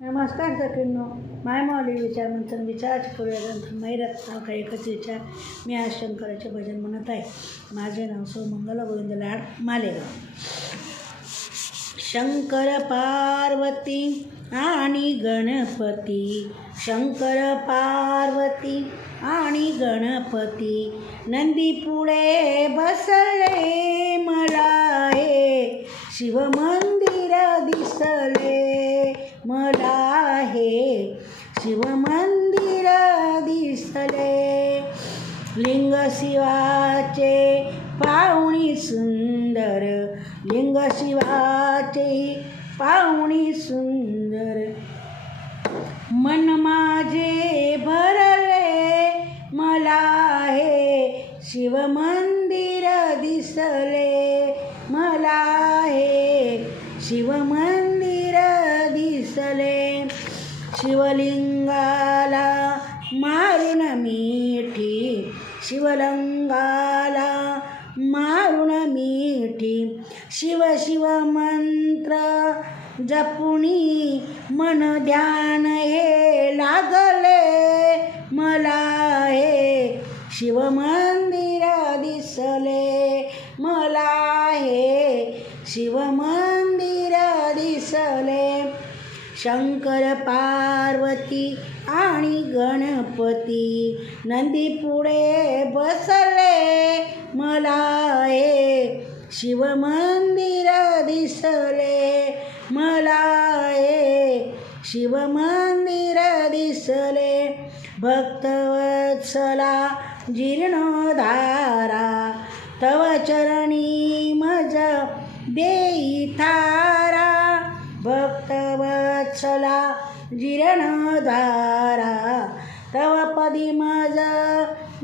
नमस्कार सखींनो माय माऊली विचार मंथन विचाराचे करूया ग्रंथ मैरथ नाव एकच विचार. मी आज शंकराचे भजन म्हणत आहे. माझे नाव सोमंगल गोविंद लाड मालेगाव. शंकर पार्वती आणि गणपती. शंकर पार्वती आणि गणपती. नंदी पुढे बसले मला हे. शिवमंदिर दिसले. मला हे शिवमंदिर दिसले. लिंग शिवाचे पाहुणी सुंदर. लिंग शिवाचे पाहुणी सुंदर. मन माझे भरले. मला हे शिवमंदिर दिसले. मला हे शिवमंदिर शिवलिंगाला मारून मिठी शिवलिंगाला मारून मिठी शिव शिव मंत्र जपुणी मन ध्यान हे लागले मला हे. शिवमंदिर दिसले मला हे. शिवमंदिर दिसले शंकर पार्वती आणि गणपती. नंदी पुढे बसले मला हे शिवमंदिर दिसले. मला हे शिवमंदिर दिसले. भक्तवत्सला जीर्णोधारा तव चरणी मज देई भक्तवत्सला जिरणद्वारा तव पदी मज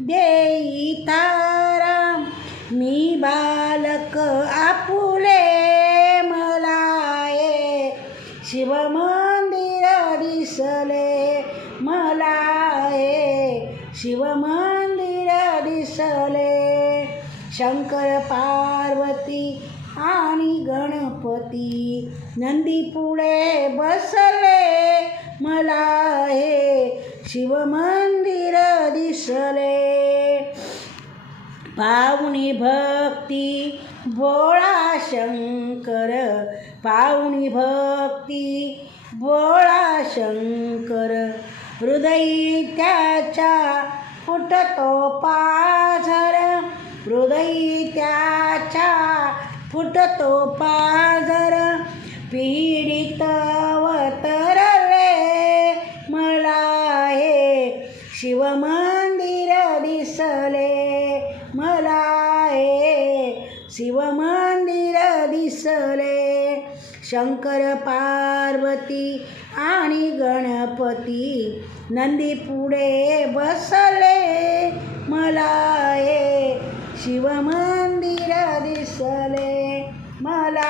देई तारा। मी बालक आपुले मला शिव शिवमंदिर दिसले मला शिव शिवमंदिर दिसले। शंकर पार्वती आणि गणपती नंदी पुढे बसले. मला हे शिवमंदिर दिसले. पाहुणी भक्ती बोळा शंकर. पाहुणी भक्ती बोळा शंकर. हृदयी त्याच्या फुटतो पाझर. हृदयी त्याच्या फुटतो पाझर पीडित वतरले मला हे शिवमंदिर दिसले. मला हे शिवमंदिर दिसले. शंकर पार्वती आणि गणपती नंदी पुढे बसले. मला हे शिवमंदिर दिसले. मला